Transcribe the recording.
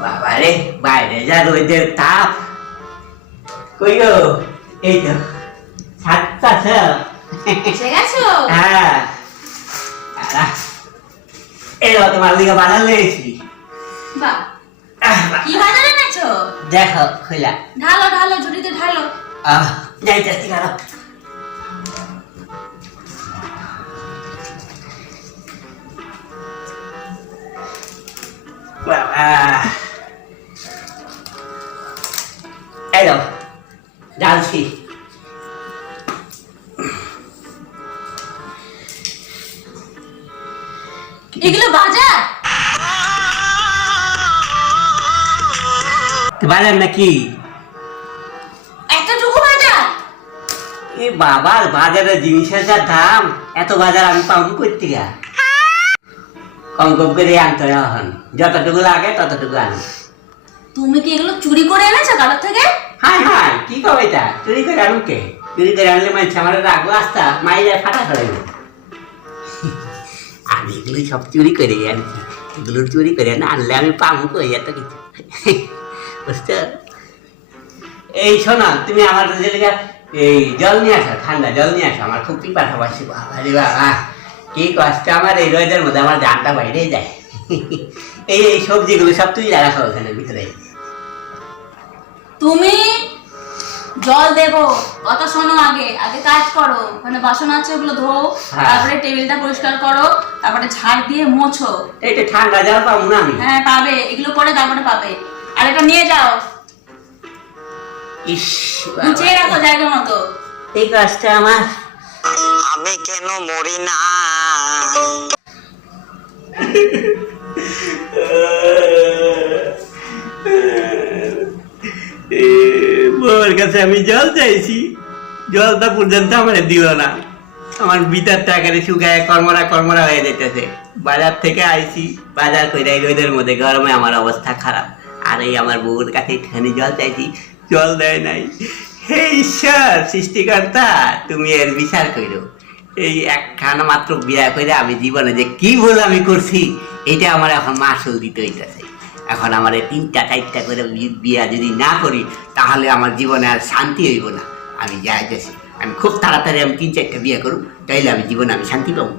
বাবারে বাইরে যা রোদের তাপ। কই গো? এই তো সাতটা এসে গেছো? হ্যাঁ, এলো তোমার লিগে বাজার লেগেছি। বাহ, কি বাজার এনেছো? দেখো খোলা। ঢালো ঢালো, ঝুড়িতে ঢালো। যাইতেছি কারো। এলো ঢালছি। এগুলো বাজার? বাজার নাকি? এতটুকু বাজার? এ বাবার বাজারের জিনিসের যা দাম, এত বাজার আমি পাবো করতে গা। কম কম করে আনতে হন, যতটুকু লাগে ততটুকু আনো। তুমি কি এগুলো চুরি করে এনেছো কারোর থেকে? হাই হাই, কি কবে এটা? চুরি করে আনুন কে? চুরি করে আনলে মানুষ আমার রাখবো, আস্তা মাইরে ফাটা ধরে। আমি এগুলো সব চুরি করে আনছি। এগুলো চুরি করে আনলে আমি পাবো কই এত কিছু? বুঝতে? এই শোনা, তুমি আমার জেলেগা এই জল নিয়ে আসো, ঠান্ডা জল নিয়ে আসো। আমার খুব পিপাসা পাচ্ছি। বাবা রে বাবা, কি কষ্ট আমার এই রোদের মধ্যে, আমার জানটা বাইরে যায়। এই এই সবজিগুলো সব তুই রাখো ওখানে ভিতরে। তুমি জল দেবো, কথা শোনো। আগে আগে কাজ করো, ওখানে বাসন আছে ওগুলো ধোও, তারপরে টেবিলটা পরিষ্কার করো, তারপরে ঝাড় দিয়ে মোছো। এইটা ঠান্ডা জল পাবো না আমি? হ্যাঁ পাবে, এগুলো করে তারপরে পাবে। আর এটা নিয়ে যাও, ইস, গুছিয়ে রাখো জায়গা মতো। এই কাজটা আমার। আমি কেন মরি না? বউয়ের কাছে আমি জল চাইছি, জলটা পর্যন্ত আমার দিল না। আমার ভিতর টাকারে শুকায় কর্মরা কর্মরা হয়ে যেতেছে। বাজার থেকে আইছি, বাজার করে রোদের মধ্যে গরমে আমার অবস্থা খারাপ। আর এই আমার বউয়ের কাছে একটুখানি জল চাইছি, জল দেয় নাই। হে ঈশ্বর সৃষ্টিকর্তা, তুমি এর বিচার করো। এই একখানা মাত্র বিয়া করে আমি জীবনে যে কি ভুল আমি করছি, এটা আমার এখন মাসুল দিতে হইতেছে। এখন আমার 3টা 4টা করে বিয়া যদি না করি, তাহলে আমার জীবনে আর শান্তি হইব না। আমি যাইতেছি, আমি খুব তাড়াতাড়ি আমি 3-4টা বিয়ে করব, তাইলে আমি জীবনে আমি শান্তি পাবো।